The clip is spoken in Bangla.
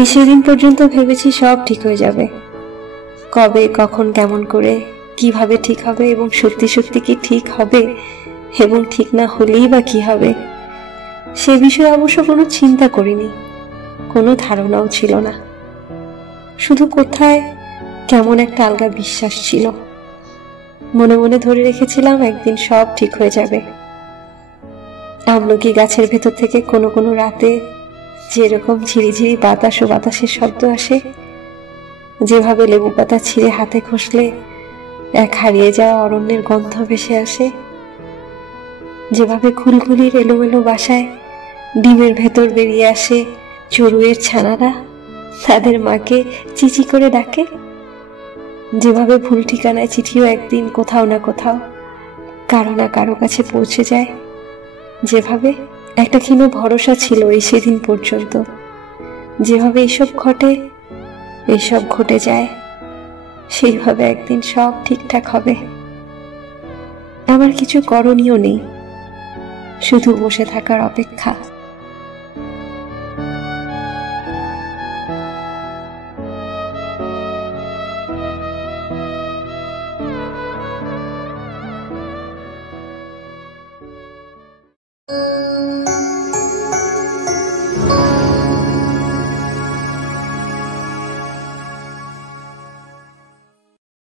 এই সেদিন পর্যন্ত ভেবেছি সব ঠিক হয়ে যাবে, কবে কখন কেমন করে কিভাবে ঠিক হবে, এবং সত্যি সত্যি কি ঠিক হবে, এবং ঠিক না হলেই বা কি হবে সে বিষয়ে অবশ্য কোনো চিন্তা করিনি, কোনো ধারণাও ছিল না। শুধু কোথায় কেমন একটা আলগা বিশ্বাস ছিল। মনে মনে ধরে রেখেছিলাম একদিন সব ঠিক হয়ে যাবে। আমলকি গাছের ভেতর থেকে কোনো কোনো রাতে যেরকম ঝিরিঝিরি বাতাস ও বাতাসের শব্দ আসে, যেভাবে লেবু পাতা ছিঁড়ে হাতে খসলে এক হারিয়ে যাওয়া অরণ্যের গন্ধ ভেসে আসে, যেভাবে খুলখুলির এলোমেলো বাসায় ডিমের ভেতর বেরিয়ে আসে চড়ুইয়ের ছানারা তাদের মাকে চিচি করে ডাকে, যেভাবে ভুল ঠিকানায় চিঠিও একদিন কোথাও না কোথাও কারো না কারো কাছে পৌঁছে যায়, যেভাবে একটা ক্ষীণ ভরসা ছিল এই সেদিন পর্যন্ত, যেভাবে এসব ঘটে, এসব ঘটে যায়, সেইভাবে একদিন সব ঠিকঠাক হবে। আমার কিছু করণীয় নেই, শুধু বসে থাকার অপেক্ষা।